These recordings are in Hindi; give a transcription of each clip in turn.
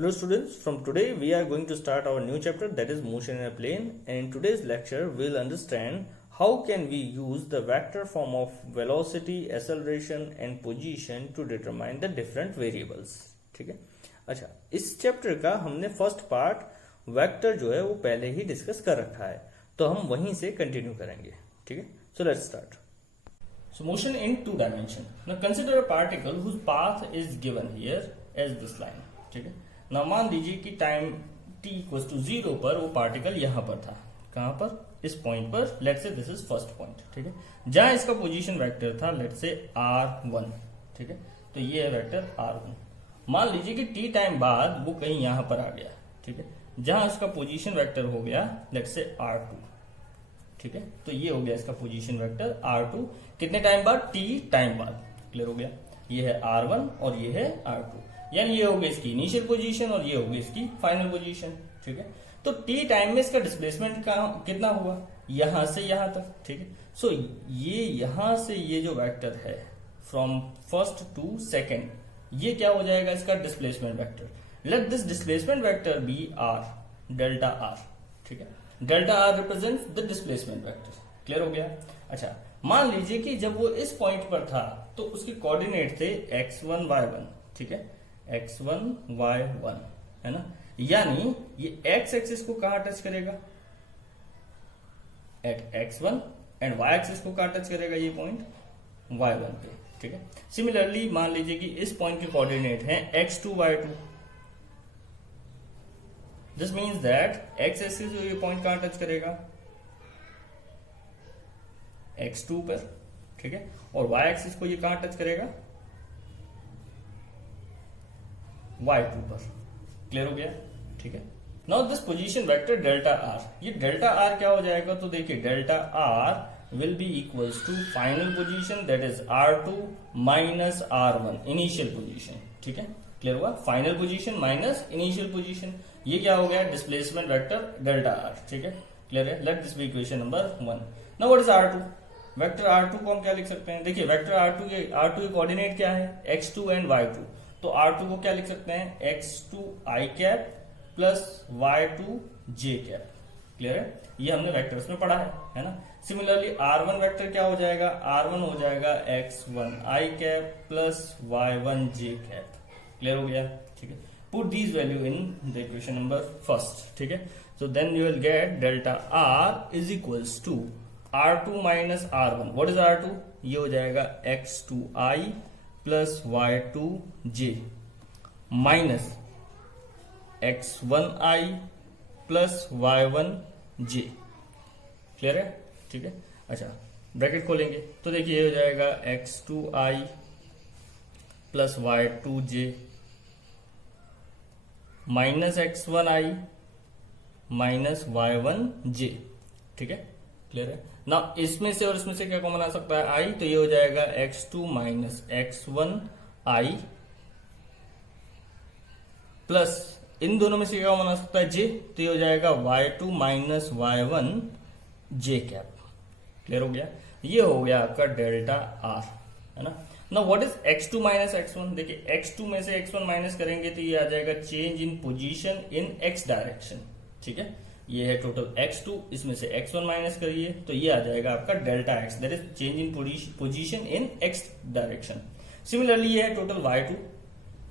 Hello students, from today we are going to start our new chapter, that is motion in a plane, and in today's lecture we'll understand how can we use the vector form of velocity, acceleration and position to determine the different variables. ठीक है. अच्छा, इस चैप्टर का हमने फर्स्ट पार्ट वेक्टर जो है वो पहले ही डिस्कस कर रखा है, तो हम वहीं से कंटिन्यू करेंगे. ठीक है. So let's start. So motion in two dimension. Now consider a particle whose path is given here as this line. ठीक है. Now मान लीजिए कि टाइम t इक्वल टू 0 पर वो पार्टिकल यहाँ पर था. कहाँ पर? इस पॉइंट पर. Let's say this is first point. ठीक है. जहां इसका पोजीशन वेक्टर था लेट्स से r1. ठीक है. तो ये है वेक्टर r1. मान लीजिए कि t टाइम बाद वो कहीं यहाँ पर आ गया. ठीक है. जहां इसका पोजीशन वेक्टर हो गया लेट्स से r2. ठीक है. तो ये हो गया इसका पोजीशन वेक्टर r2. कितने टाइम बाद? t टाइम बाद. क्लियर हो गया. ये है r1 और ये है r2. यानी ये हो गई इसकी इनिशियल पोजीशन और ये हो गई इसकी फाइनल पोजीशन. ठीक है. तो t टाइम में इसका डिस्प्लेसमेंट कितना हुआ? यहां से यहां तक. ठीक है. सो ये यहां से ये जो वेक्टर है फ्रॉम फर्स्ट टू सेकेंड, ये क्या हो जाएगा? इसका displacement vector. Let this displacement vector be r, delta r. ठीक है. Delta r represents the displacement vector. Clear हो गया. अच्छा, मान लीजिए कि जब वो इस पॉइंट पर था तो उसके कोऑर्डिनेट थे x1 y1. ठीक है. x1 y1 है ना. यानी ये x एक्सिस को कहां टच करेगा? Eight x1. And y axis को कहां टच करेगा? ये पॉइंट y1 पे. ठीक है. सिमिलरली मान लीजिए कि इस पॉइंट के कोऑर्डिनेट हैं x2 y2. This means that x axis ये पॉइंट कहां टच करेगा? x2 पर. ठीक है. और y एक्सिस को ये कहां टच करेगा? y2 पर. क्लियर हो गया. ठीक है. Now this position vector delta r, ये डेल्टा r क्या हो जाएगा? तो देखिए delta r will be equals to final position that is r2 minus r1 initial position. ठीक है. क्लियर हुआ. Final position minus initial position. ये क्या हो गया? Displacement vector delta r. ठीक है. क्लियर है. Let this be equation number 1. Now what is r2? Vector r2 को हम क्या लिख सकते हैं? देखिए वेक्टर r2 के कोऑर्डिनेट क्या है? x2 and y2. तो r2 को क्या लिख सकते हैं? x2 i cap plus y2 j cap. Clear है. ये हमने वेक्टर्स में पढ़ा है ना. सिमिलरली r1 वेक्टर क्या हो जाएगा? r1 हो जाएगा x1 i cap plus y1 j cap. Clear हो गया. ठीक है. Put these value in the equation number first. ठीक है. So then you will get delta r is equals to r2 minus r1. What is r2? ये हो जाएगा x2 i plus y2 j minus x1 i plus y1 j. Clear है. ठीक है. अच्छा, ब्रैकेट खोलेंगे तो देखिए ये हो जाएगा x2 i plus y2 j minus x1 i minus y1 j. ठीक है. क्लियर है ना. इसमें से और इसमें से क्या कॉमन आ सकता है? i. तो ये हो जाएगा x2 minus x1 i plus इन दोनों में से क्या कॉमन आ सकता है? j. तो ये हो जाएगा y2 minus y1 j cap. Clear हो गया. ये हो गया आपका डेल्टा r है ना. Now what is x2 minus x1? देखिए x2 में से x1 माइनस करेंगे तो ये आ जाएगा change in position in x direction. ठीक है. ये है टोटल x2, इसमें से x1 माइनस करिए तो ये आ जाएगा आपका delta x, that is change in position in x direction. Similarly ये है टोटल y2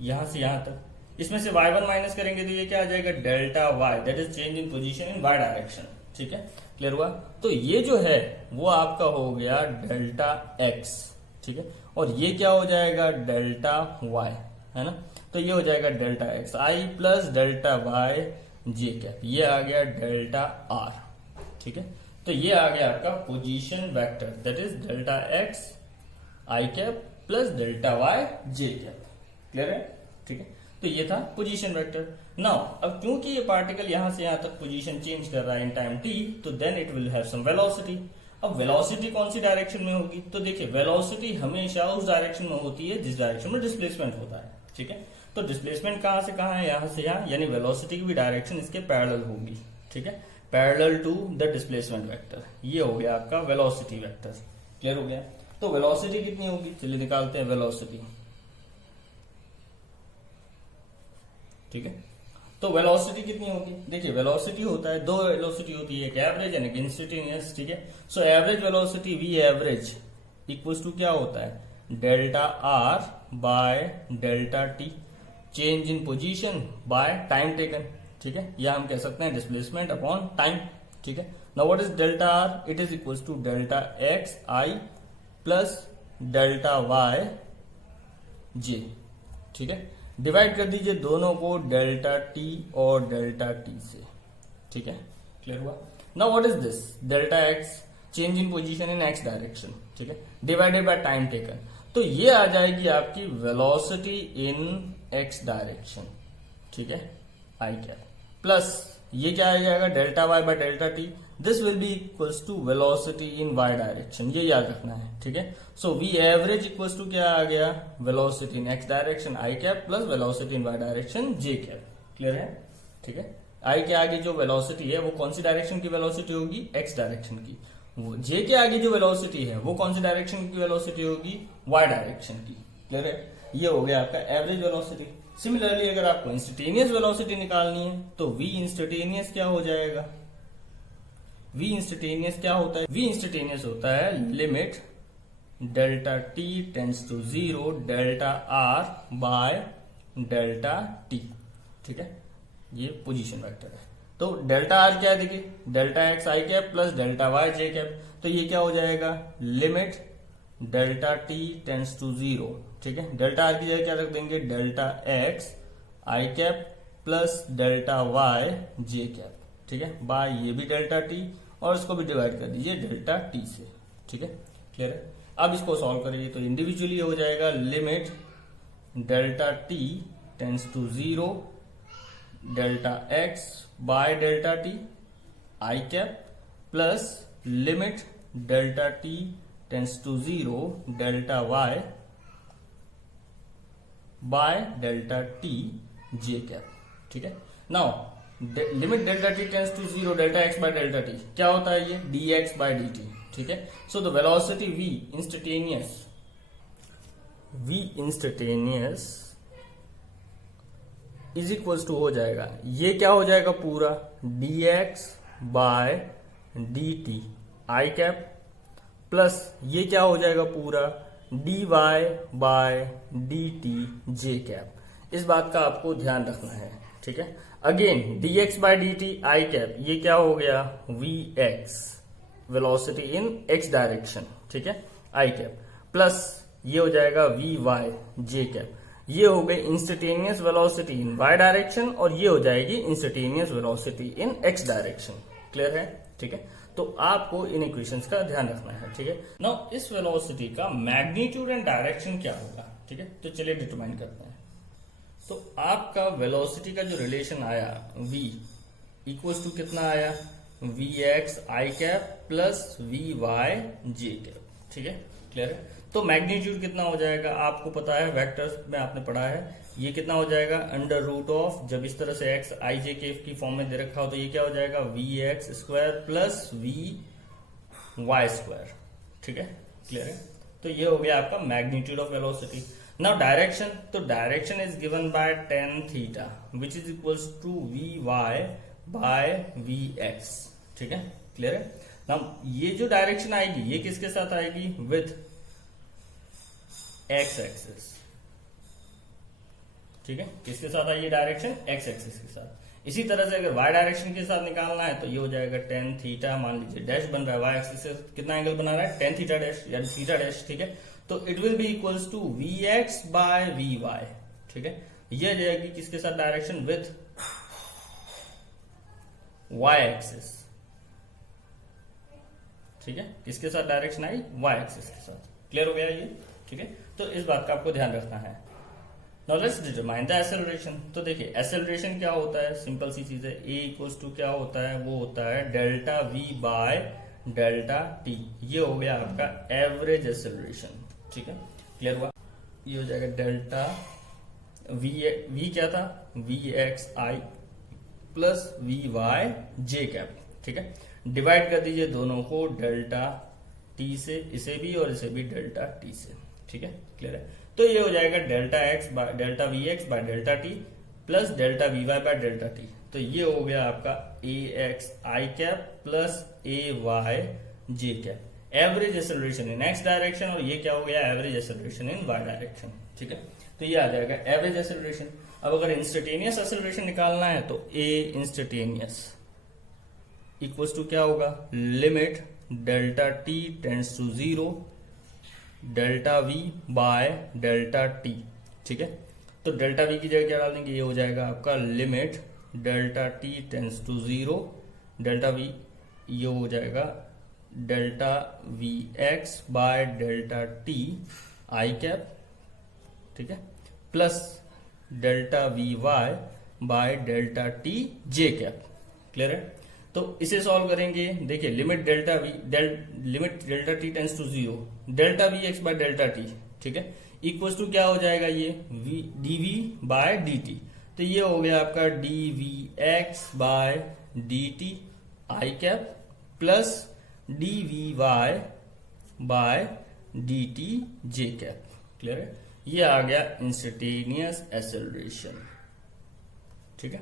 यहां से यहां तक. इसमें से y1 माइनस करेंगे तो ये क्या आ जाएगा? Delta y, that is change in position in y direction. ठीक है. क्लियर हुआ. तो ये जो है वो आपका हो गया डेल्टा x. ठीक है. और ये क्या हो जाएगा? डेल्टा y है ना. तो ये हो जाएगा delta x i plus delta y j cap. ये आ गया डेल्टा r. ठीक है. तो ये आ गया आपका position vector that is delta x i cap plus delta y j cap. Clear है. ठीक है. तो ये था पोजीशन वेक्टर. नाउ अब क्योंकि ये पार्टिकल यहां से यहां तक पोजीशन चेंज कर रहा है इन टाइम t, तो then it will have some velocity. अब वेलोसिटी कौन सी डायरेक्शन में होगी? तो देखिए वेलोसिटी हमेशा उस डायरेक्शन में होती है जिस डायरेक्शन में डिस्प्लेसमेंट होता है. ठीक है. तो डिस्प्लेसमेंट कहां से कहां है? यहां से यहां. यानी वेलोसिटी की भी डायरेक्शन इसके पैरेलल होगी. ठीक है. Parallel to the displacement vector. ये हो गया आपका वेलोसिटी वेक्टर. क्लियर हो गया. तो वेलोसिटी कितनी होगी? चलिए निकालते हैं वेलोसिटी. ठीक है. तो वेलोसिटी कितनी होगी? देखिए वेलोसिटी होता है, दो वेलोसिटी होती है, एक एवरेज एंड एक इंस्टेंटेनियस, ठीक है। So average velocity v average equals to क्या होता है? Delta r by delta t, change in position by time taken, ठीक है, या हम कह सकते हैं डिस्प्लेसमेंट अपॉन टाइम, ठीक है। Now what is delta R? It is equals to delta x I plus delta Y J, ठीक है। डिवाइड कर दीजिए दोनों को डेल्टा टी और डेल्टा टी से, ठीक है, क्लियर हुआ। Now what is this? Delta X, change in position in x direction, ठीक है, डिवाइडेड बाय टाइम टेकन, तो ये आ जाएगी आपकी वेलोसिटी इन एक्स डायरेक्शन, ठीक है, आई कैप, प्लस ये क्या आ जाएगा? Delta y by delta t, this will be equals to velocity in Y direction, ये याद रखना है, ठीक है। So v average equals to क्या आ गया? Velocity in x direction i cap plus velocity in Y direction j cap, clear है, ठीक है। आई के आगे जो वेलोसिटी है वो कौन सी डायरेक्शन की वेलोसिटी होगी? एक्स डायरेक्शन की। वो जे के आगे जो वेलोसिटी है वो कौन सी डायरेक्शन की वेलोसिटी होगी? वाई डायरेक्शन की, क्लियर है। ये हो गया आपका एवरेज वेलोसिटी। सिमिलरली अगर आपको इंस्टेंटेनियस वेलोसिटी निकालनी है तो वी इंस्टेंटेनियस क्या हो जाएगा? वी इंस्टेंटेनियस क्या होता है? वी इंस्टेंटेनियस होता है limit delta t tends to 0 delta r by delta t, ठीक है, ये पोजीशन वेक्टर है। तो डेल्टा आर क्या है? देखिए डेल्टा एक्स आई कैप प्लस डेल्टा वाई जे कैप, तो ये क्या हो जाएगा? Limit delta t tends to 0, ठीक है। डेल्टा आर की जगह क्या रख देंगे? डेल्टा एक्स आई कैप प्लस डेल्टा वाई जे कैप, ठीक है, बाय ये भी डेल्टा टी और इसको भी डिवाइड कर दीजिए डेल्टा टी से, ठीक है, क्लियर है। अब इसको सॉल्व करिए तो इंडिविजुअली हो जाएगा limit delta t tends to 0 delta x by delta t I cap plus limit delta t tends to 0 delta y by delta t J cap, ठीक है। Now limit delta t tends to 0 delta x by delta t क्या होता है? ये d x by D t, ठीक है। So the velocity v instantaneous is equals to हो जाएगा, ये क्या हो जाएगा पूरा? D x by D T I cap plus ये क्या हो जाएगा पूरा? D Y by D T J cap. इस बात का आपको ध्यान रखना है, ठीक है। Again D x by D T I cap, ये क्या हो गया? V X velocity in x direction, ठीक है, आई कैप प्लस ये हो जाएगा वी वाई जे कैप, ये हो गई instantaneous velocity in Y direction और ये हो जाएगी instantaneous velocity in x direction, clear है, ठीक है। तो आपको इन इक्वेशंस का ध्यान रखना है, ठीक है। नाउ इस वेलोसिटी का मैग्नीट्यूड एंड डायरेक्शन क्या होगा, ठीक है, तो चलिए डिटरमाइन करते हैं। तो आपका वेलोसिटी का जो रिलेशन आया v इक्वल्स टू कितना आया? V x I cap plus we y J cap, ठीक है, क्लियर है। तो मैग्नीट्यूड कितना हो जाएगा? आपको पता है वेक्टर्स में आपने पढ़ा है, ये कितना हो जाएगा? अंडर रूट ऑफ, जब इस तरह से एक्स आई जे के की फॉर्म में दे रखा हो तो ये क्या हो जाएगा? V X square plus we Y square, ठीक है, क्लियर है। तो ये हो गया आपका magnitude of velocity. Now direction, तो direction is given by tan theta which is equals to V Y by V X, ठीक है, क्लियर है। नाउ ये जो डायरेक्शन आएगी ये किसके साथ आएगी? विथ एक्स एक्सिस, ठीक है, किसके साथ आएगी डायरेक्शन? एक्स एक्सिस के साथ। इसी तरह से अगर वाई डायरेक्शन के साथ निकालना है तो ये हो जाएगा tan थीटा, मान लीजिए डैश बन रहा है, वाई एक्सिस से कितना एंगल बना रहा है? tan थीटा डैश या थीटा डैश, ठीक है। तो it will be equals to v x by v y, ठीक है, ये जाएगी किसके साथ डायरेक्शन? विथ वाई एक्सिस, ठीक है, किसके साथ डायरेक्शन आई? वाई एक्सिस के साथ, क्लियर हो गया ये, ठीक है। तो इस बात का आपको ध्यान रखना है। Now let's determine the acceleration. तो देखिए एक्सेलरेशन क्या होता है? सिंपल सी चीज है, ए इक्वल्स टू क्या होता है? वो होता है delta v by delta T, ये हो गया आपका एवरेज एक्सेलरेशन, ठीक है, क्लियर हुआ। ये हो जाएगा डेल्टा वी क्या था? V x I plus we y J cap, ठीक है, डिवाइड कर दीजिए दोनों को डेल्टा टी से, इसे भी और इसे भी डेल्टा टी से, ठीक है, क्लियर है। तो ये हो जाएगा delta we x by delta T plus delta we Y by delta T. तो ये हो गया आपका A X I cap plus A Y J cap, average acceleration in x direction, और ये क्या हो गया average acceleration in Y direction. ठीक है, तो ये आ जाएगा एवरेज एक्सेलरेशन। अब अगर इंस्टेंटेनियस एक्सेलरेशन निकालना है तो ए इंस्टेंटेनियस इक्वल्स टू क्या होगा, limit delta t tends to 0 delta v by delta t. ठीक है, तो डेल्टा वी की जगह क्या डाल देंगे, ये हो जाएगा आपका limit delta t tends to 0 delta v, ये हो जाएगा delta we x by delta t I cap. ठीक है, plus delta we Y by delta t J cap. Clear है, तो इसे सॉल्व करेंगे। देखिए limit delta v limit delta t tends to 0 delta we x by delta t. ठीक है, इक्वल्स टू क्या हो जाएगा, ये d v by D t. तो ये हो गया आपका d v x by D T I cap plus d v Y by D T J cap. Clear है, ये आ गया इंस्टेंटेनियस एक्सेलरेशन। ठीक है,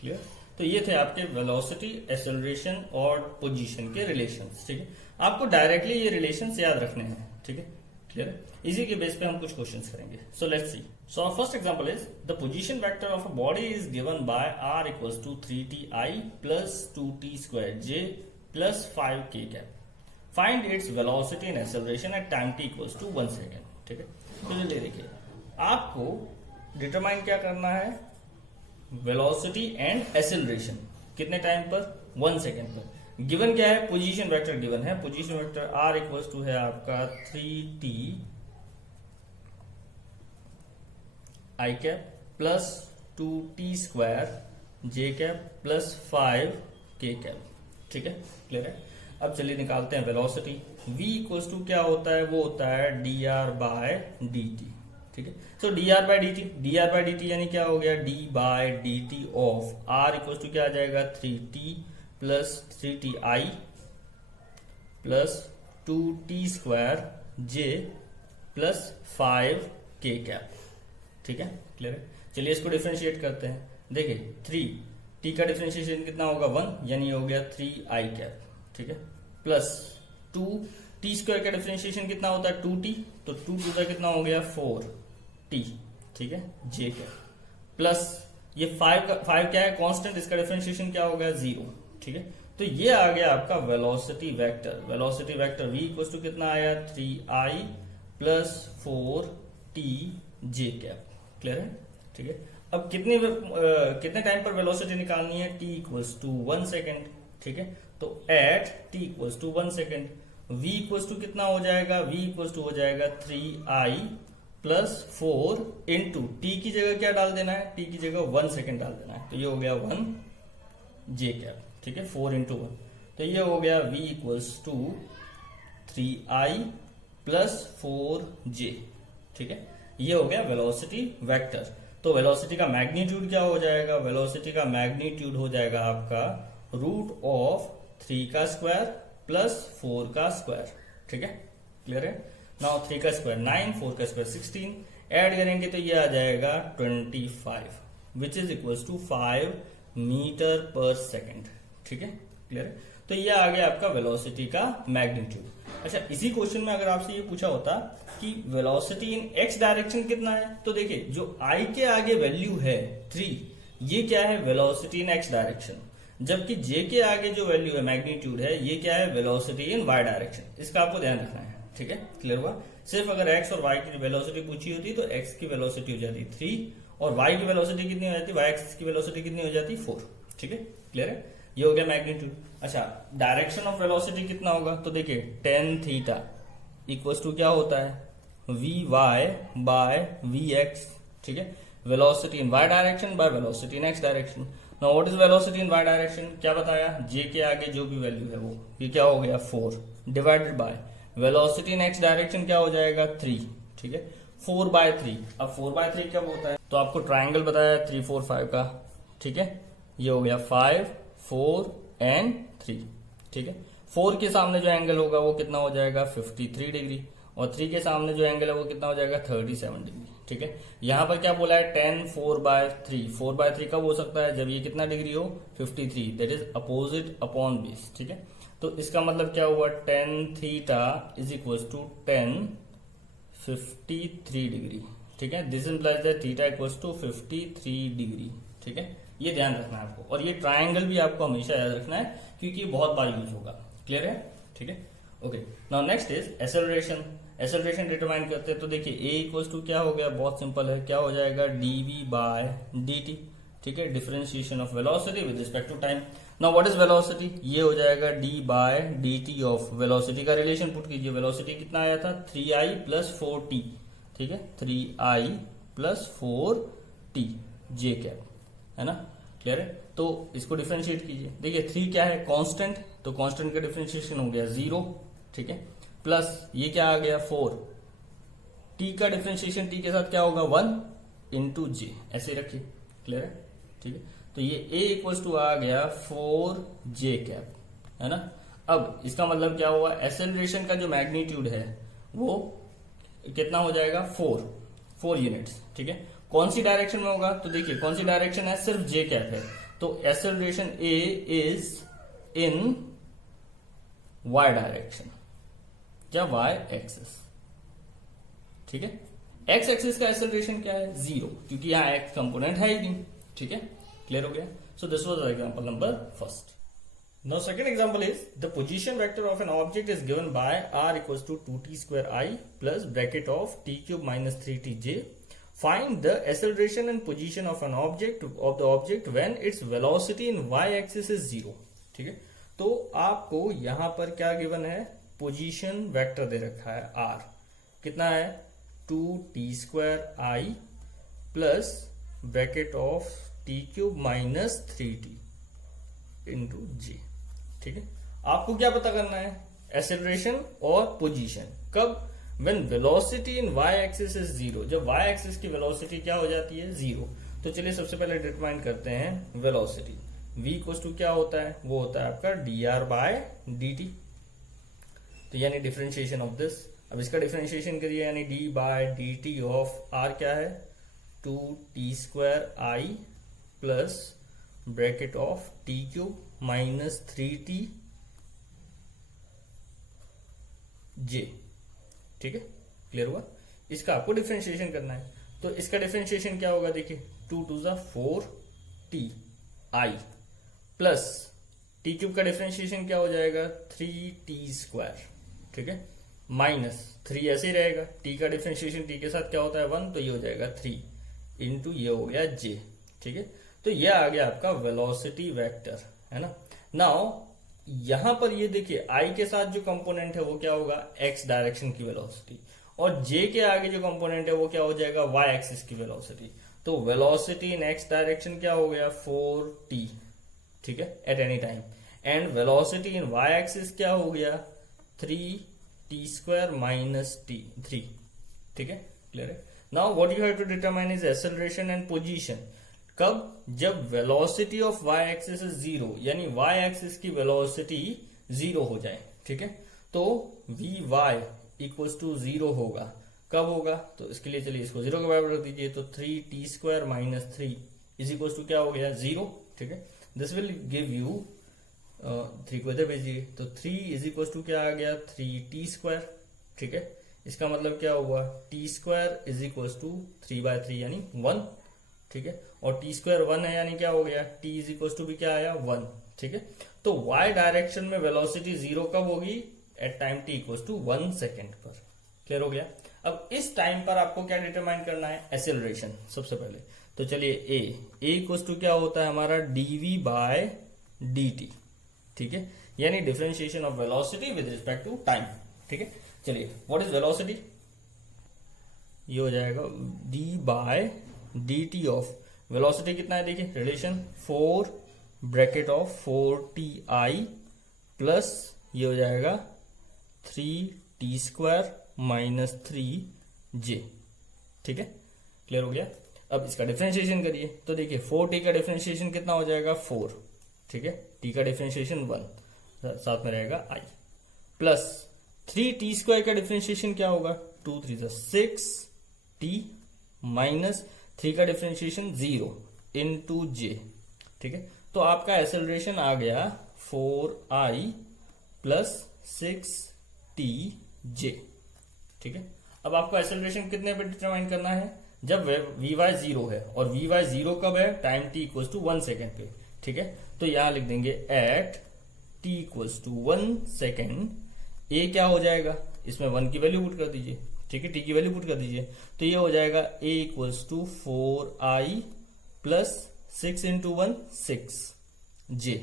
क्लियर। तो ये थे आपके वेलोसिटी, एक्सेलरेशन और पोजीशन के रिलेशंस। ठीक है, आपको डायरेक्टली ये रिलेशंस याद रखने हैं। ठीक है, क्लियर है, इसी के बेस पे हम कुछ क्वेश्चंस करेंगे। So let's see. So our first example is the position vector of a body is given by r equals to 3ti plus 2t² j plus 5k cap. Find its velocity and acceleration at time t equals to 1 second. ठीक है, तो ये देखिए आपको डिटरमाइन क्या करना है, वेलोसिटी एंड एक्सेलरेशन कितने टाइम पर, 1 सेकेंड पर। गिवन क्या है, पोजीशन वेक्टर गिवन है। Position vector r equals to है आपका 3t I cap plus 2t² j cap plus 5k cap. ठीक है, क्लियर है। अब चलिए निकालते हैं वेलोसिटी। v इक्वल्स टू क्या होता है, वो होता है dr बाय dt। ठीक है, सो dr बाय dt यानी क्या हो गया, d by dt of r equals to क्या आ जाएगा, 3t plus 3ti plus 2t² j plus 5k cap. ठीक है, क्लियर है। चलिए इसको डिफरेंशिएट करते हैं। देखिए 3t का डिफरेंशिएशन कितना होगा, 1, यानी हो गया 3i कैप। ठीक है, प्लस 2t² का डिफरेंशिएशन कितना होता है, 2t, तो 2 का कितना हो गया 4t। ठीक है, j कैप प्लस ये 5 क्या है, कांस्टेंट, इसका डिफरेंशिएशन क्या हो गया 0। ठीक है, तो ये आ गया आपका velocity vector. Velocity vector v equals to कितना आया, 3i plus 4t j cap. Clear है, ठीक है। अब कितने टाइम पर वेलोसिटी निकालनी है, t इक्वल्स टू 1 सेकेंड। ठीक है, तो at t equals to 1 second v equals to कितना हो जाएगा, v इक्वल्स टू हो जाएगा 3i प्लस 4 इंटू t की जगह क्या डाल देना है, t की जगह 1 सेकेंड डाल देना है। तो ये हो गया 1 j कैप। ठीक है, 4 इंटू 1, तो ये हो गया v equals to 3i plus 4j। ठीक है, ये हो गया वेलोसिटी वेक्टर। तो वेलोसिटी का मैग्नीट्यूड क्या हो जाएगा, वेलोसिटी का मैग्नीट्यूड हो जाएगा आपका रूट ऑफ 3 का स्क्वायर प्लस 4 का स्क्वायर। ठीक है, क्लियर है। नाउ 3 का स्क्वायर 9, 4 का स्क्वायर 16, ऐड करेंगे तो ये आ जाएगा 25 which is equals to 5 metre per second. ठीक है, क्लियर है। तो ये आ गया आपका वेलोसिटी का मैग्नीट्यूड। अच्छा, इसी क्वेश्चन में अगर आपसे ये पूछा होता कि वेलोसिटी इन एक्स डायरेक्शन कितना है, तो देखिए जो आई के आगे वैल्यू है 3, ये क्या है, वेलोसिटी इन एक्स डायरेक्शन, जबकि जे के आगे जो वैल्यू है, मैग्नीट्यूड है, ये क्या है, वेलोसिटी इन वाई डायरेक्शन। इसका आपको ध्यान रखना है। ठीक है, क्लियर हुआ। सिर्फ अगर एक्स और वाई की वेलोसिटी पूछी होती तो एक्स की वेलोसिटी हो जाती 3 और वाई की वेलोसिटी कितनी हो जाती, वाई एक्सिस की वेलोसिटी कितनी हो जाती 4। ठीक है, क्लियर है। ये हो गया मैग्नीट्यूड। अच्छा, डायरेक्शन ऑफ वेलोसिटी कितना होगा, तो देखिए tan थीटा इक्वल्स टू क्या होता है, V Y by V X. ठीक है, velocity in Y direction by velocity in x direction. Now what is velocity in Y direction, क्या बताया, जे के आगे जो भी वैल्यू है वो, ये क्या हो गया 4 divided by velocity in x direction क्या हो जाएगा 3। ठीक है, 4/3। अब 4/3 क्या होता है, तो आपको ट्राइंगल बताया 3 4 5 का। ठीक है, ये हो गया 5 4 एंड 3। ठीक है, 4 के सामने जो एंगल होगा वो कितना हो जाएगा 53 डिग्री, और 3 के सामने जो एंगल है वो कितना हो जाएगा 37 डिग्री। ठीक है, यहाँ पर क्या बोला है tan 4/3। 4/3 कब हो सकता है, जब ये कितना डिग्री हो 53, that is opposite upon base. ठीक है, तो इसका मतलब क्या हुआ tan theta is equal to tan 53 degree. ठीक है, this implies that theta equals to 53 degree. ठीक है, ये ध्यान रखना है आपको, और ये ट्रायंगल भी आपको हमेशा याद रखना है क्योंकि ये बहुत बार यूज होगा। क्लियर है? ठीक है, okay. Now next is acceleration. Acceleration determine करते हैं तो देखिए a इक्वल्स टू क्या हो गया, बहुत सिंपल है, क्या हो जाएगा dv/dt। ठीक है, differentiation of velocity with respect to time. Now what is velocity, ये हो जाएगा d/dt ऑफ वेलोसिटी का रिलेशन पुट कीजिए। वेलोसिटी कितना आया था 3i + 4t। ठीक है, 3i + 4t j कैप, है ना? क्लियर है? तो इसको डिफरेंशिएट कीजिए। देखिए 3 क्या है, कांस्टेंट, तो कांस्टेंट का डिफरेंशिएशन हो गया 0। ठीक है, प्लस ये क्या आ गया 4। t का डिफरेंशिएशन t के साथ क्या होगा 1 × j, ऐसे रखिए। क्लियर है? ठीक है, तो ये a इक्वल्स टू आ गया 4j कैप, है ना? अब इसका मतलब क्या हुआ, एक्सेलरेशन का जो मैग्नीट्यूड है वो कितना हो जाएगा 4 यूनिट्स। ठीक है, कौन सी डायरेक्शन में होगा, तो देखिए कौन सी डायरेक्शन है, सिर्फ j कैप है, तो acceleration a is in y direction या y एक्सिस। ठीक है, x एक्सिस का एक्सेलरेशन क्या है 0, क्योंकि यहाँ x कंपोनेंट है ही नहीं। ठीक है, क्लियर हो गया? So this was example number first. Now second example is the position vector of an object is given by r equals to 2t² plus bracket of t³ minus 3tj. Find the acceleration and position of an object when its velocity in y axis is 0. ठीक है, तो आपको यहां पर क्या गिवन है, पोजीशन वेक्टर दे रखा है r, कितना है 2t² plus bracket of t³ minus 3t into j। ठीक है, आपको क्या पता करना है, एक्सेलरेशन और पोजीशन कब, when velocity in y axis is 0, जब y एक्सिस की वेलोसिटी क्या हो जाती है 0। तो चलिए सबसे पहले डिटरमाइन करते हैं वेलोसिटी। v इक्वल्स टू क्या होता है, वो होता है आपका dr/dt, तो यानी डिफरेंशिएशन ऑफ दिस। अब इसका डिफरेंशिएशन करिए, यानी d/dt ऑफ r क्या है 2t² plus bracket of t³ minus 3t j। ठीक है, क्लियर हुआ? इसका आपको डिफरेंशिएशन करना है, तो इसका डिफरेंशिएशन क्या होगा, देखिए 2 × 2 = 4ti प्लस t³ का डिफरेंशिएशन क्या हो जाएगा 3t²। ठीक है, माइनस 3 ऐसे ही रहेगा, t का डिफरेंशिएशन t के साथ क्या होता है 1, तो ये हो जाएगा 3 इंटू ये हो गया j। ठीक है, तो ये आ गया आपका वेलोसिटी वेक्टर, है ना? नाउ यहां पर ये देखिए i के साथ जो कंपोनेंट है वो क्या होगा x डायरेक्शन की वेलोसिटी, और j के आगे जो कंपोनेंट है वो क्या हो जाएगा y एक्सिस की वेलोसिटी। तो वेलोसिटी इन x डायरेक्शन क्या हो गया 4t। ठीक है, at any time, and velocity in y axis क्या हो गया 3t² minus 3। ठीक है, क्लियर है? Now what you have to determine is acceleration and position. कब, जब velocity of y axis is 0, यानी y एक्सिस की वेलोसिटी 0 हो जाए। ठीक है, तो vy इक्वल्स टू 0 होगा, कब होगा, तो इसके लिए चलिए इसको 0 के बराबर रख दीजिए, तो 3t² minus 3 is equals to क्या हो गया 0। ठीक है, दिस विल गिव यू 3 को इधर भेजिए, तो 3 इज इक्वल्स टू क्या आ गया 3t²। ठीक है, इसका मतलब क्या हुआ t² इज इक्वल्स टू 3/3 यानी 1। ठीक है, और t² 1 है, यानी क्या हो गया t इज इक्वल्स टू भी क्या आया 1। ठीक है, तो y डायरेक्शन में वेलोसिटी 0 कब होगी, at time t equals to 1 second पर। क्लियर हो गया? अब इस टाइम पर आपको क्या डिटरमाइन करना है, एक्सेलरेशन सबसे पहले। तो चलिए a इक्वल्स टू क्या होता है हमारा dv/dt। ठीक है, यानी differentiation of velocity with respect to time. ठीक है, चलिए व्हाट इज वेलोसिटी, ये हो जाएगा d/dt ऑफ वेलोसिटी कितना है, देखिए relation 4 bracket of 4ti plus ये हो जाएगा 3t² minus 3j। ठीक है, क्लियर हो गया? अब इसका डिफरेंशिएशन करिए, तो देखिए 4t का डिफरेंशिएशन कितना हो जाएगा 4। ठीक है, t का डिफरेंशिएशन 1, साथ में रहेगा i, प्लस 3t² का डिफरेंशिएशन क्या होगा, 2 3 6t माइनस 3 का डिफरेंशिएशन 0 इंटू जे। ठीक है, तो आपका एसेलरेशन आ गया 4i प्लस 6tj। ठीक है, अब आपको एसेलरेशन कितने पे डिटरमाइन करना है, जब वी वाई 0 है, और वी वाई 0 कब है, time t equals to 1 second पे। ठीक है, तो यहां लिख देंगे at t equals to 1 second, a क्या हो जाएगा, इसमें 1 की वैल्यू पुट कर दीजिए। ठीक है, t की वैल्यू पुट कर दीजिए, तो ये हो जाएगा a equals to 4i plus 6 into 1 6j।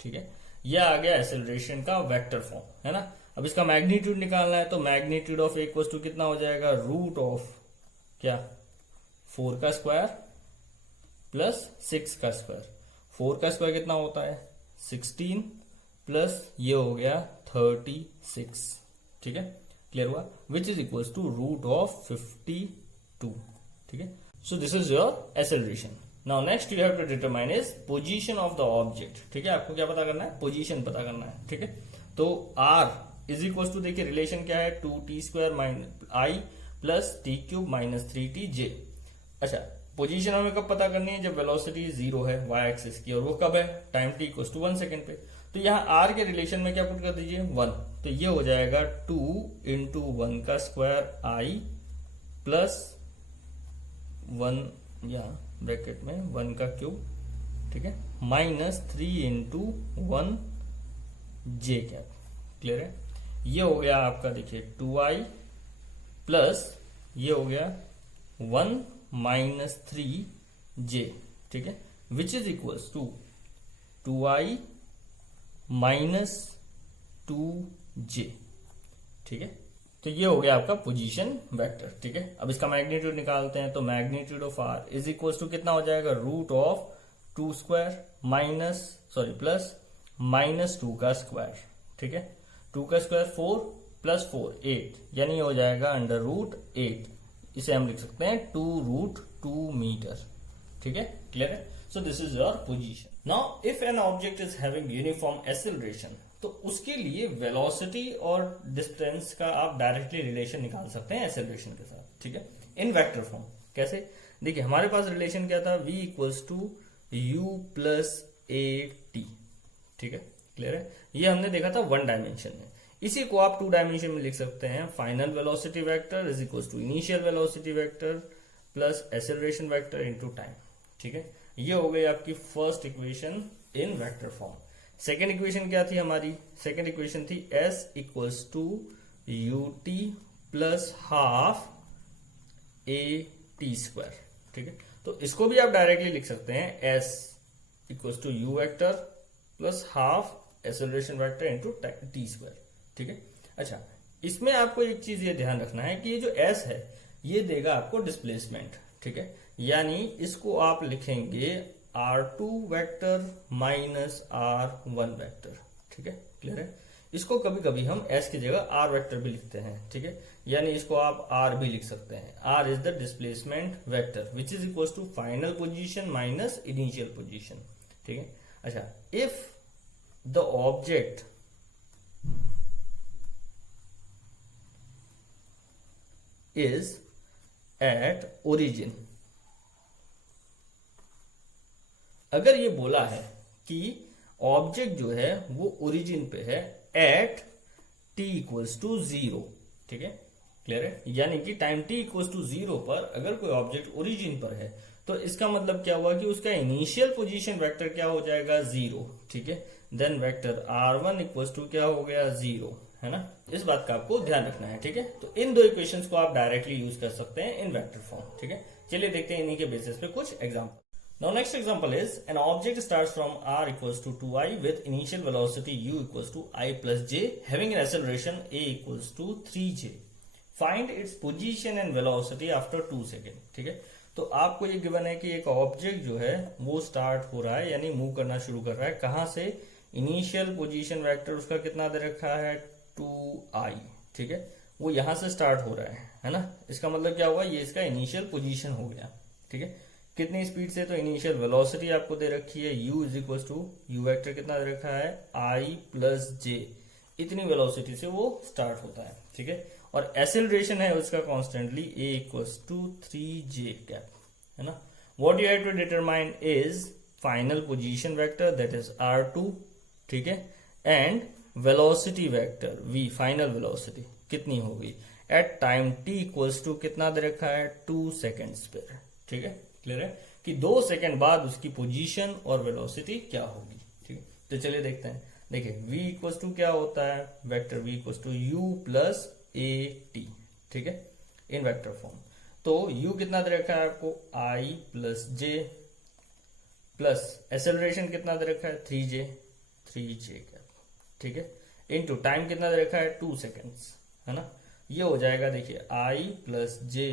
ठीक है, यह आ गया एसेलरेशन का वेक्टर फॉर्म, है ना। अब इसका मैग्नीट्यूड निकालना है, तो magnitude of a equals to कितना हो जाएगा, रूट ऑफ क्या, 4 का स्क्वायर प्लस 6 का स्क्वायर। 4 का स्क्वायर कितना होता है, 16 प्लस ये हो गया 36। ठीक है, क्लियर हुआ, which is equals to root of 52। ठीक है, so this is your acceleration. Now next you have to determine is position of the object. ठीक है, आपको क्या पता करना है, पोजीशन पता करना है। ठीक है, तो r इज इक्वल टू, देखिए रिलेशन क्या है, 2t² माइनस आई प्लस t³ माइनस 3tj। अच्छा, पोजीशन हमें कब पता करनी है, जब वेलोसिटी 0 है y एक्सिस की, और वो कब है, time t equal to 1 second पे। तो यहाँ r के रिलेशन में क्या पुट कर दीजिए, 1, तो ये हो जाएगा 2 इंटू 1 का स्क्वायर i प्लस 1 या ब्रैकेट में 1 का क्यूब। ठीक है, minus 3 into 1 j cap. Clear है, ये हो गया आपका, देखिए 2i प्लस ये हो गया 1 माइनस 3j। ठीक है, which is equals to 2i minus 2j। ठीक है, तो ये हो गया आपका पोजीशन वेक्टर। ठीक है, अब इसका मैग्नीट्यूड निकालते हैं, तो magnitude of r is equals to कितना हो जाएगा, root of 2 square minus plus minus 2 का स्क्वायर। ठीक है, 2 का स्क्वायर 4 प्लस 4 8, यानी हो जाएगा अंडर रूट 8। इसे हम लिख सकते हैं 2√2 मीटर। ठीक है, क्लियर है, so this is your position. Now if an object is having uniform acceleration, तो उसके लिए वेलोसिटी और डिस्टेंस का आप डायरेक्टली रिलेशन निकाल सकते हैं एक्सेलरेशन के साथ। ठीक है, इन वेक्टर फॉर्म। कैसे, देखिए हमारे पास रिलेशन क्या था, v equals to u plus A T. ठीक है, क्लियर है, ये हमने देखा था 1 डायमेंशन में। इसी को आप 2 डायमेंशन में लिख सकते हैं, final velocity vector is equals to initial velocity vector plus acceleration vector into time. ठीक है, ये हो गई आपकी first equation in vector form. Second equation क्या थी हमारी, सेकेंड इक्वेशन थी s equals to U T plus half A T square. ठीक है, तो इसको भी आप डायरेक्टली लिख सकते हैं, s equals to U vector plus half acceleration vector into T square. ठीक है, अच्छा इसमें आपको एक चीज ये ध्यान रखना है कि ये जो s है ये देगा आपको डिस्प्लेसमेंट। ठीक है, यानी इसको आप लिखेंगे r2 vector minus r1 vector. ठीक है, क्लियर है, इसको कभी कभी हम s की जगह r वेक्टर भी लिखते हैं। ठीक है, यानी इसको आप r भी लिख सकते हैं, r is the displacement vector which is equal to final position minus initial position. ठीक है, अच्छा if the object is at origin, अगर ये बोला है कि ऑब्जेक्ट जो है वो ओरिजिन पे है एट t इक्वल्स टू 0। ठीक है, क्लियर है, यानी कि टाइम t इक्वल्स टू 0 पर अगर कोई ऑब्जेक्ट ओरिजिन पर है, तो इसका मतलब क्या हुआ कि उसका इनिशियल पोजीशन वेक्टर क्या हो जाएगा, 0। ठीक है, then vector r1 equals to क्या हो गया, 0, है ना। इस बात का आपको ध्यान रखना है। ठीक है, तो इन 2 इक्वेशंस को आप डायरेक्टली यूज कर सकते हैं इन वेक्टर फॉर्म। ठीक है, चलिए देखते हैं इन्हीं के बेसिस पे कुछ example. Now next example is an object starts from r equals to 2i with initial velocity u equals to i plus j having an acceleration a equals to 3j। Find its position and velocity after 2 second. ठीक है, तो आपको ये गिवन है कि एक ऑब्जेक्ट जो है वो स्टार्ट हो रहा है, यानी मूव करना शुरू कर रहा है, कहां से, इनिशियल पोजीशन वेक्टर उसका कितना दे रखा है, 2i। ठीक है, वो यहां से स्टार्ट हो रहा है ना। इसका मतलब क्या हुआ, ये इसका इनिशियल पोजीशन हो गया। ठीक है, कितनी स्पीड से, तो इनिशियल वेलोसिटी आपको दे रखी है u is equal to U vector कितना दे रखा है, i प्लस j इतनी वेलोसिटी से वो स्टार्ट होता है, ठीक है। और एक्सेलरेशन है उसका constantly a equals to 3j cap, है ना। What you have to determine is final position vector that is r2, ठीक है, and velocity vector v, final velocity कितनी होगी at time t equals to कितना दे रखा है 2 सेकेंड्स पर, ठीक है। क्लियर है कि 2 सेकेंड बाद उसकी पोजीशन और वेलोसिटी क्या होगी, ठीक है। तो चलिए देखते हैं। देखिए v इक्वल्स टू क्या होता है, vector v equals to u plus A T, ठीक है, इन वेक्टर फॉर्म। तो u कितना दे रखा है आपको i plus J, plus acceleration कितना दे रखा है 3j का, ठीक है, इनटू टाइम कितना दे रखा है 2 सेकेंड्स, है ना। ये हो जाएगा देखिए i plus J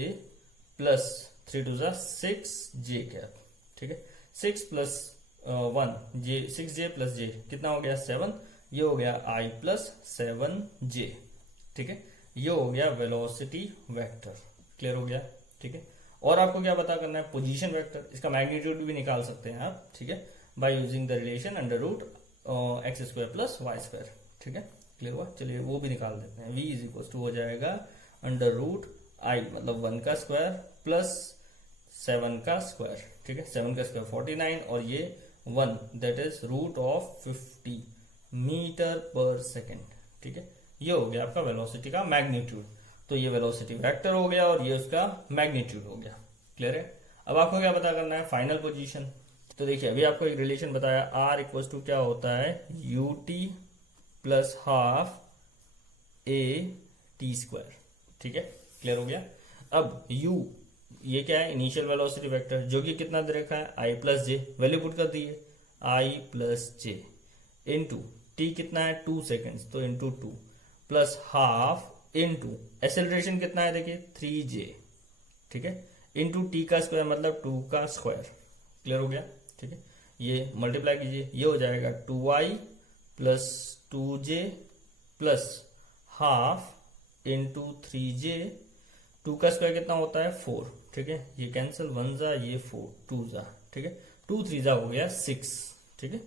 plus 3 two 6j cap, ठीक है। 6 प्लस 6j प्लस j कितना हो गया 7, ये हो गया i प्लस 7j, ठीक है। ये हो गया वेलोसिटी वेक्टर, क्लियर हो गया, ठीक है। और आपको क्या पता करना है, पोजीशन वेक्टर, इसका मैग्नीट्यूड भी निकाल सकते हैं आप, ठीक है, by using the relation under root X square plus Y square, ठीक है। क्लियर हुआ, चलिए वो भी निकाल देते हैं। v इज इक्वल टू हो जाएगा अंडर रूट i मतलब 1 का स्क्वायर प्लस 7 का स्क्वायर, ठीक है, 7 का स्क्वायर 49 और ये 1 that is root of 50 metre per second, ठीक है। ये हो गया आपका वेलोसिटी का मैग्नीट्यूड। तो ये वेलोसिटी वेक्टर हो गया और ये उसका मैग्नीट्यूड हो गया, क्लियर है। अब आपको क्या पता करना है, फाइनल पोजीशन। तो देखिए अभी आपको एक रिलेशन बताया, r इक्वल टू क्या होता है ut plus half a t square, ठीक है, क्लियर हो गया। अब u ये क्या है, इनिशियल वेलोसिटी वेक्टर, जो कि कितना दे रखा है i plus J, value put कर दी है i plus J, into T कितना है 2 सेकेंड्स, तो into 2 plus half into acceleration कितना है देखिए 3j, ठीक है, इंटू टी का स्क्वायर मतलब 2 का स्क्वायर, क्लियर हो गया, ठीक है। ये मल्टीप्लाई कीजिए, ये हो जाएगा 2i plus 2j plus half into 3j, 2 का स्क्वायर कितना होता है 4, ठीक है, ये कैंसिल 1 जा ये 4 2 जा, ठीक है, 2 3 जा हो गया 6, ठीक है।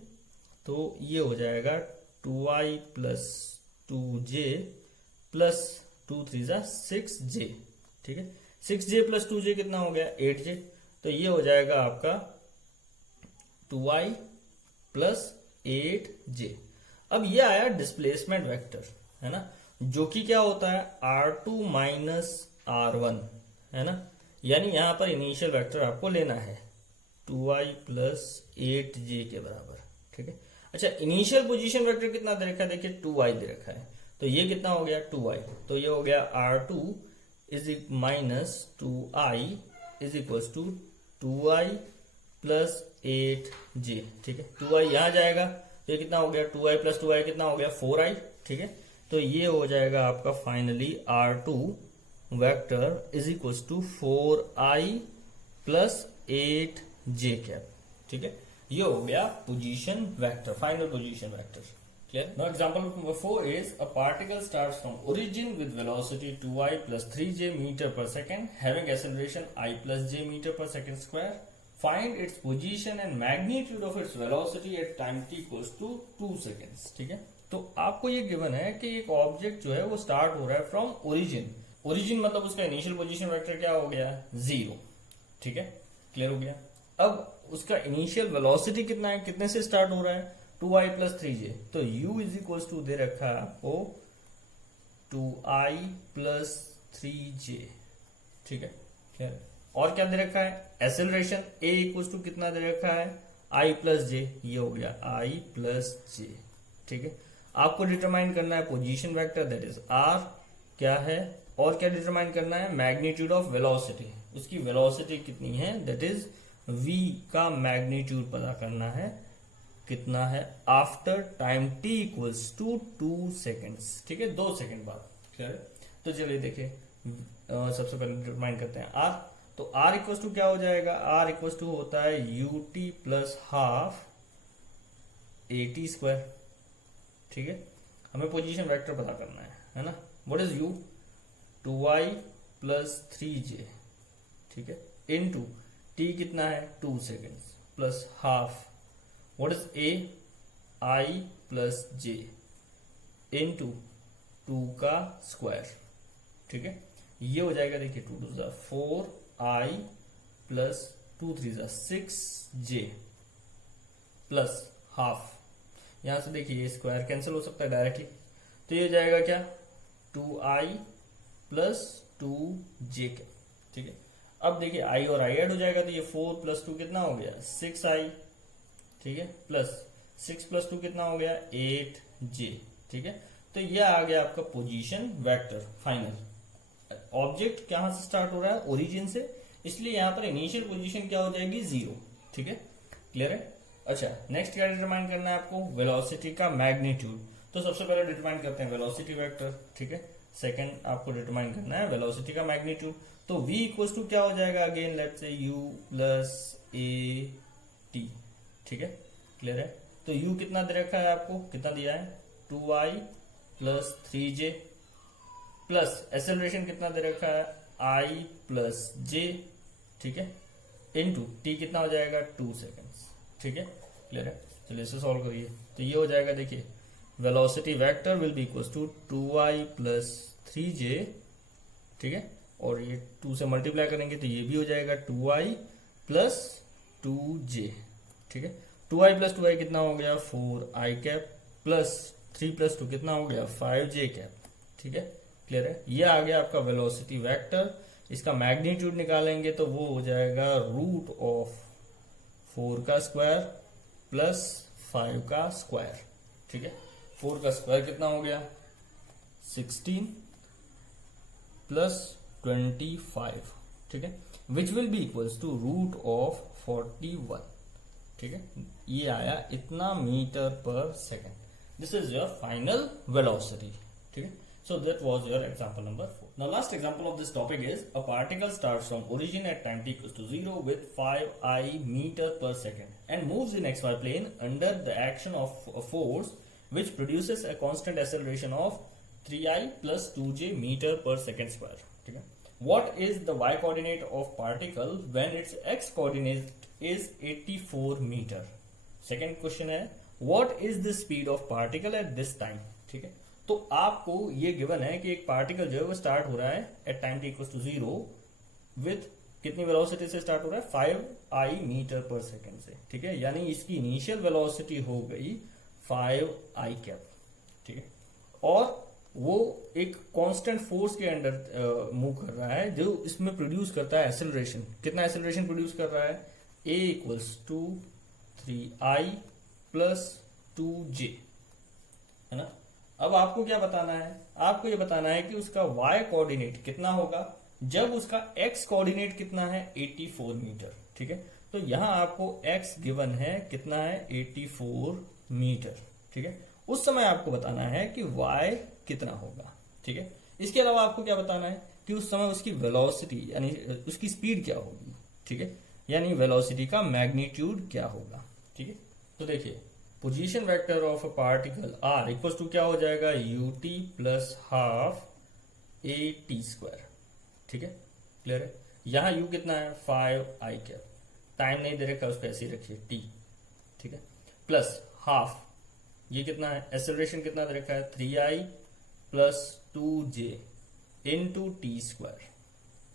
तो ये हो जाएगा 2i प्लस 2j प्लस 2 3 जा 6j, ठीक है, 6j प्लस 2j कितना हो गया 8j। तो ये हो जाएगा आपका 2i प्लस 8j। अब ये आया डिस्प्लेसमेंट वेक्टर, है ना, जो कि क्या होता है r2 माइनस r1, है ना, यानी यहां पर इनिशियल वेक्टर आपको लेना है 2i प्लस 8j के बराबर, ठीक है। अच्छा इनिशियल पोजीशन वेक्टर कितना दे रखा है देखिए 2i दे रखा है, तो ये कितना हो गया 2i, तो ये हो गया r2 is minus 2i is equal to 2i plus 8j, ठीक है। 2i यहां जाएगा तो ये कितना हो गया 2i प्लस 2i कितना हो गया 4i, ठीक है। तो ये हो जाएगा आपका finally r2 vector is equal to 4i plus 8j cap, ठीक है। ये हो गया position vector, final position vector, clear. Now example number 4 is a particle starts from origin with velocity 2i plus 3j meter per second having acceleration i plus j meter per second square. Find its position and magnitude of its velocity at time t equals to 2 seconds. ठीक है, तो आपको ये गिवन है कि एक ऑब्जेक्ट जो है वो स्टार्ट हो रहा है फ्रॉम ओरिजिन, ओरिजिन मतलब उसका इनिशियल पोजीशन वेक्टर क्या हो गया 0, ठीक है, क्लियर हो गया। अब उसका इनिशियल वेलोसिटी कितना है, कितने से स्टार्ट हो रहा है 2i प्लस 3j, तो u इज इक्वल टू दे रखा है आपको 2i प्लस 3j, ठीक है, क्लियर। और क्या दे रखा है एक्सेलरेशन a इक्वल टू कितना दे रखा है i प्लस j, ये हो गया i प्लस j, ठीक है। आपको डिटरमाइन करना है position vector that is r क्या है, और क्या डिटरमाइन करना है मैग्नीट्यूड ऑफ वेलोसिटी, उसकी वेलोसिटी कितनी है दैट इज v का मैग्नीट्यूड पता करना है कितना है after time t equals to 2 seconds, ठीक है, 2 सेकेंड बाद, क्लियर है। तो चलिए देखिए सबसे पहले डिटरमाइन करते हैं r, तो r इक्वल्स टू क्या हो जाएगा, r इक्वल्स टू होता है ut plus half at square, ठीक है। हमें पोजीशन वेक्टर पता करना है ना, what is u 2i plus 3j, ठीक है, इनटू t कितना है 2 seconds plus half, what is a i plus j, into 2 का स्क्वायर, ठीक है। ये हो जाएगा देखिए 2 टू ज़ा 4i प्लस 2 3 ज़ा 6j प्लस हाफ। यहां से देखिए ये स्क्वायर कैंसिल हो सकता है डायरेक्टली, तो ये हो जाएगा क्या 2i प्लस 2j के, ठीक है। अब देखिए i और i ऐड हो जाएगा, तो ये 4 प्लस 2 कितना हो गया 6i, ठीक है, प्लस 6 प्लस 2 कितना हो गया 8j, ठीक है। तो ये आ गया आपका पोजीशन वेक्टर फाइनल। ऑब्जेक्ट कहां से स्टार्ट हो रहा है, ओरिजिन से, इसलिए यहां पर इनिशियल पोजीशन क्या हो जाएगी 0, ठीक है। क्लियर है। अच्छा, नेक्स्ट क्या डिटरमाइन करना है आपको, वेलोसिटी का मैग्नीट्यूड। तो सबसे पहले डिटरमाइन करते हैं वेलोसिटी वेक्टर, ठीक है। सेकंड आपको डिटरमाइन करना है वेलोसिटी का मैग्नीट्यूड। तो v इक्वल्स टू क्या हो जाएगा, again let's say u plus A T, ठीक है। क्लियर है। तो u कितना दे रखा है आपको, कितना दिया है 2i plus 3j plus acceleration कितना दे रखा है i प्लस j, ठीक है, इनटू t कितना हो जाएगा 2 सेकेंड्स, ठीक है। क्लियर है। चलिए इसे सॉल्व करिए। तो ये हो जाएगा देखिए velocity vector will be equals to 2i plus 3j, ठीक है, और ये 2 से मल्टीप्लाई करेंगे तो ये भी हो जाएगा 2i प्लस 2j, ठीक है। 2i प्लस 2i कितना हो गया 4i कैप प्लस 3 प्लस 2 कितना हो गया 5j कैप, ठीक है। क्लियर है। ये आ गया आपका वेलोसिटी वेक्टर। इसका मैग्नीट्यूड निकालेंगे तो वो हो जाएगा रूट ऑफ 4 का स्क्वायर प्लस 5 का स्क्वायर, ठीक है। 4 का स्क्वायर कितना हो गया 16 प्लस 25, ठीक है, which will be equals to root of 41, ठीक है। ये आया इतना metre per second. This is your final velocity, ठीक है। So that was your example number 4. Now last example of this topic is a particle starts from origin at time t equals to 0 with 5i meter per second and moves in xy plane under the action of a force which produces a constant acceleration of 3i plus 2j meter per second square. ठीक है? What is the y coordinate of particle when its x coordinate is 84 meter? Second question है what is the speed of particle at this time? ठीक है, तो आपको ये गिवन है कि एक पार्टिकल जो है वो स्टार्ट हो रहा है at time T equals to 0 with कितनी वेलोसिटी से स्टार्ट हो रहा है 5i मीटर पर सेकेंड से, ठीक है। यानी इसकी इनिशियल वेलोसिटी हो गई 5i कैप, ठीक है, और वो एक कांस्टेंट फोर्स के अंडर मूव कर रहा है जो इसमें प्रोड्यूस करता है एक्सेलरेशन। कितना एक्सेलरेशन प्रोड्यूस कर रहा है a equals to 3i plus 2j, है ना। अब आपको क्या बताना है, आपको ये बताना है कि उसका y कोऑर्डिनेट कितना होगा जब उसका x कोऑर्डिनेट कितना है 84 मीटर, ठीक है। तो यहां आपको x गिवन है कितना है 84 मीटर, ठीक है। उस समय आपको बताना है कि y कितना होगा, ठीक है। इसके अलावा आपको क्या बताना है कि उस समय उसकी वेलोसिटी यानी उसकी स्पीड क्या होगी, ठीक है, यानी वेलोसिटी का मैग्नीट्यूड क्या होगा, ठीक है। तो देखिए position vector of a particle r equals to क्या हो जाएगा ut plus half a t square, ठीक है। क्लियर है। यहां u कितना है 5i कैप, टाइम नहीं दे रखा उसको ऐसे ही रखिए t, ठीक है, प्लस हाफ ये कितना है एक्सेलरेशन कितना दे रखा है 3i plus 2j into t square,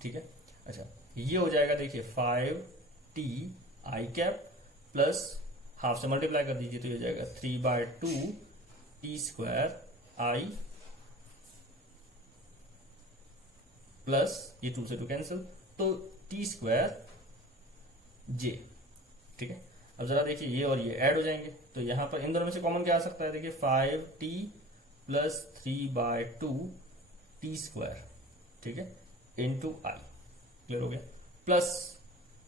ठीक है। अच्छा ये हो जाएगा देखिए 5ti कैप प्लस हाफ से मल्टीप्लाई कर दीजिए तो ये हो जाएगा 3/2 टी स्क्वायर आई प्लस ये 2 से 2 कैंसिल तो टी स्क्वायर जे, ठीक है। अब जरा देखिए ये और ये ऐड हो जाएंगे तो यहां पर इन दोनों में से कॉमन क्या आ सकता है, देखिए 5t प्लस 3/2 टी स्क्वायर, ठीक है, इंटू आई। क्लियर हो गया, प्लस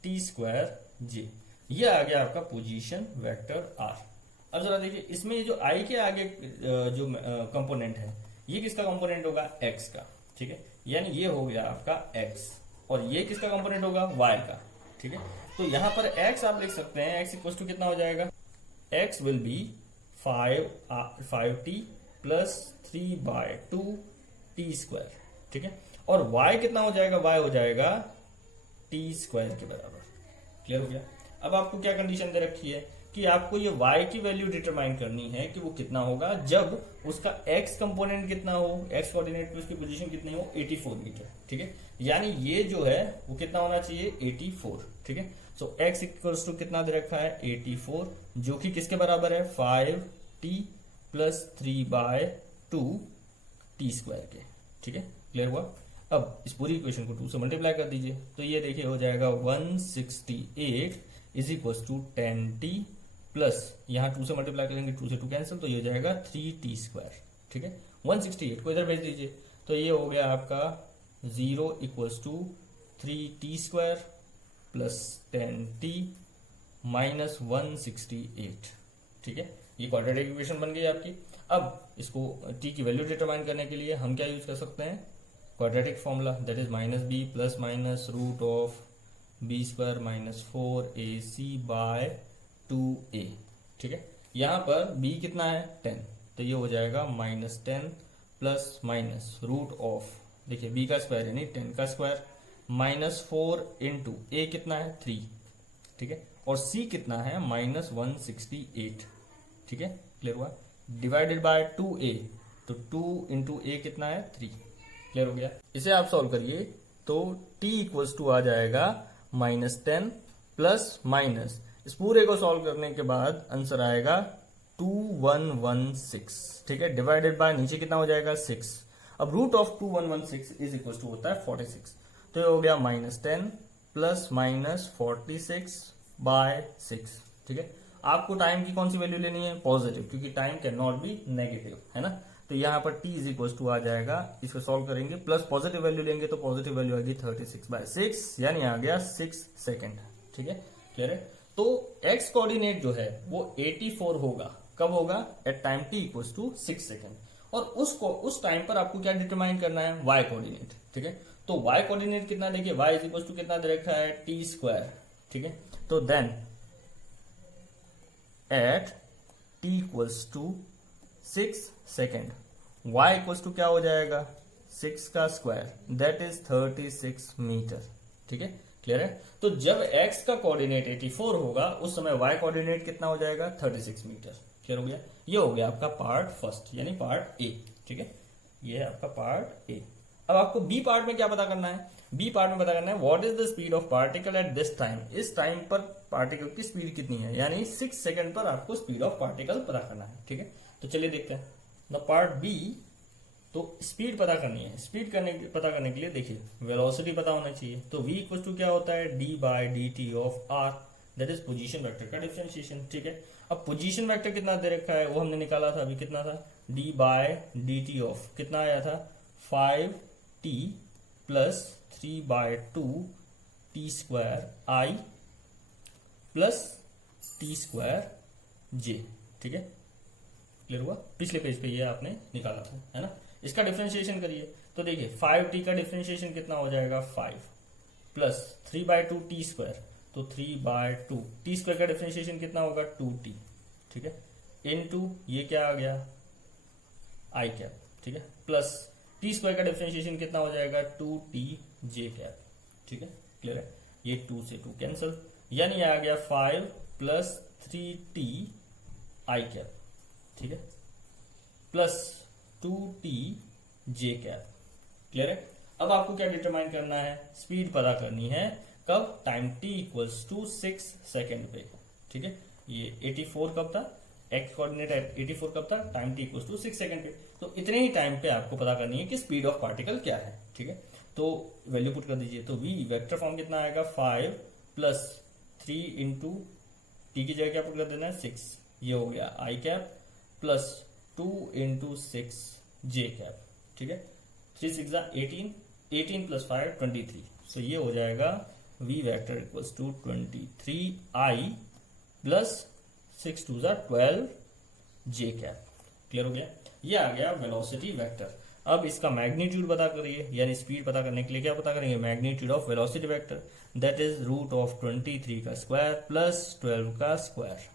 टी स्क्वायर जे। ये आ गया आपका पोजीशन वेक्टर आर। अब जरा देखिए इसमें ये जो आई के आगे जो कंपोनेंट है ये किसका कंपोनेंट होगा एक्स का, ठीक है, यानी ये हो गया आपका एक्स और ये किसका कंपोनेंट होगा वाई का, ठीक है। तो यहां पर एक्स आप लिख सकते हैं एक्स इक्वल टू कितना हो जाएगा, x will be 5t plus 3/2 T square, ठीक है, और वाई कितना हो जाएगा, वाई हो जाएगा टी स्क्वायर के बराबर। क्लियर हो गया। अब आपको क्या कंडीशन दे रखी है कि आपको ये y की वैल्यू डिटरमाइन करनी है कि वो कितना होगा जब उसका x कंपोनेंट कितना हो, x कोऑर्डिनेट पे उसकी पोजीशन कितनी हो, 84 मीटर। ठीक है, यानी ये जो है वो कितना होना चाहिए, 84। ठीक है, सो x इक्वल्स टू कितना दे रखा है, 84, जो कि किसके बराबर है, 5t प्लस 3/2 टी स्क्वायर के। ठीक है, क्लियर हुआ। अब इस पूरी इक्वेशन को 2 से मल्टीप्लाई कर दीजिए, तो ये देखिए हो जाएगा 168 is equal to 10t plus, यहाँ 2 से मल्टीप्लाई करेंगे, 2 से 2 कैंसिल, तो ये हो जाएगा 3t स्क्वायर। ठीक है, 168 को इधर भेज दीजिए, तो ये हो गया आपका 0 equals to 3t square plus 10t minus 168। ठीक है, ये क्वाड्रेटिक इक्वेशन बन गई आपकी। अब इसको t की वैल्यू डिटरमाइन करने के लिए हम क्या यूज कर सकते हैं, quadratic formula, that is minus B plus minus root of B square minus 4ac by 2a। ठीक है, यहां पर b कितना है, 10, तो ये हो जाएगा minus 10 plus minus root of, देखिए b का स्क्वायर यानी 10 का स्क्वायर माइनस 4 इंटू a कितना है 3। ठीक है, और c कितना है माइनस 168। ठीक है, क्लियर हुआ, डिवाइडेड बाय 2a, तो 2 इंटू a कितना है 3। क्लियर हो गया। इसे आप सॉल्व करिए तो t इक्वल्स टू आ जाएगा माइनस 10 प्लस माइनस, इस पूरे को सॉल्व करने के बाद आंसर आएगा 2116। ठीक है, डिवाइडेड बाय नीचे कितना हो जाएगा 6। अब root of 2116 is equal to होता है 46, तो ये हो गया माइनस 10 प्लस माइनस 46 बाय 6। ठीक है, आपको टाइम की कौन सी वैल्यू लेनी है, पॉजिटिव, क्योंकि time can not be negative, है ना। तो यहाँ पर t इज इक्वल टू आ जाएगा, इसको सॉल्व करेंगे, प्लस पॉजिटिव वैल्यू लेंगे तो पॉजिटिव वैल्यू आएगी 36/6, यानी आ गया 6 सेकेंड। ठीक है, क्लियर है। तो x कोऑर्डिनेट जो है वो 84 होगा, कब होगा, at time t equals to 6 second, और उस टाइम पर आपको क्या डिटरमाइन करना है, y कोऑर्डिनेट। ठीक है, तो y कोऑर्डिनेट कितना, देखिए y इज इक्वल टू कितना दे रखा है, t स्क्वायर। ठीक है, तो then at t equals to 6 second, y equals to क्या हो जाएगा, 6 का स्क्वायर, दैट इज 36 मीटर। ठीक है, क्लियर है। तो जब x का कोऑर्डिनेट 84 होगा उस समय y कोऑर्डिनेट कितना हो जाएगा, 36 मीटर। क्लियर हो गया। ये हो गया आपका पार्ट फर्स्ट, यानी पार्ट ए। ठीक है, ये है आपका पार्ट ए। अब आपको बी पार्ट में क्या पता करना है, बी पार्ट में पता करना है what is the speed of particle at this time, इस टाइम पर पार्टिकल की स्पीड कितनी है, यानी 6 सेकंड पर आपको स्पीड ऑफ पार्टिकल पता करना है। ठीक है, तो चलिए देखते हैं द पार्ट बी। तो स्पीड पता करनी है, पता करने के लिए देखिए वेलोसिटी पता होना चाहिए, तो v इक्वल टू क्या होता है, d/dt of r, that is position vector का डिफरेंशिएशन। ठीक है, अब पोजीशन वेक्टर कितना दे रखा है वो हमने निकाला था, अभी कितना था, d/dt ऑफ कितना आया था, 5t plus 3/2 t square i plus t square j। ठीक है, क्लियर हुआ। पिछले पेज पे ये आपने निकाला था, है ना। इसका डिफरेंशिएशन करिए, तो देखिए 5t का डिफरेंशिएशन कितना हो जाएगा, 5 प्लस 3/2 t स्क्वायर, तो 3/2 t स्क्वायर का डिफरेंशिएशन कितना होगा, 2t। ठीक है, इनटू ये क्या आ गया, i कैप। ठीक है, प्लस t स्क्वायर का डिफरेंशिएशन कितना हो जाएगा, 2t j कैप। ठीक है, क्लियर है। ये 2 से 2 कैंसिल, यानी आ गया 5 प्लस 3t i कैप। ठीक है, plus 2t j cap. Clear है। अब आपको क्या डिटरमाइन करना है, स्पीड पता करनी है, कब, time t equals to 6 second पे। ठीक है, ये 84 कब था, x कोऑर्डिनेट 84 कब था, time t equals to 6 second पे। तो इतने ही टाइम पे आपको पता करनी है कि स्पीड ऑफ पार्टिकल क्या है। ठीक है, तो वैल्यू पुट कर दीजिए, तो v वेक्टर फॉर्म कितना आएगा, 5 प्लस 3 इंटू t की जगह क्या पुट कर देना है, 6, ये हो गया i cap plus 2 into 6 j cap. ठीक है, 3 6 18, 18 प्लस 5 23, सो ये हो जाएगा v vector equals to 23i plus 6 2 12 j cap. Clear हो गया। ये आ गया वेलोसिटी वेक्टर। अब इसका मैग्नीट्यूड पता करिए, यानी स्पीड पता करने के लिए क्या पता करेंगे, magnitude of velocity vector, that is root of 23 का स्क्वायर प्लस 12 का square.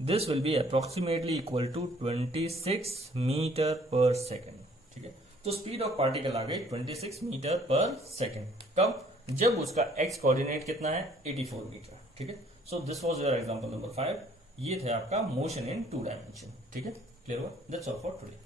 This will be approximately equal to 26 metre per second. ठीक है, तो स्पीड ऑफ पार्टिकल आ गई 26 मीटर पर सेकेंड, कब, जब उसका x कोऑर्डिनेट कितना है, 84 मीटर। ठीक है, so this was your example number 5। ये थे आपका मोशन इन 2 डायमेंशन। ठीक है, क्लियर हुआ? That's all for today.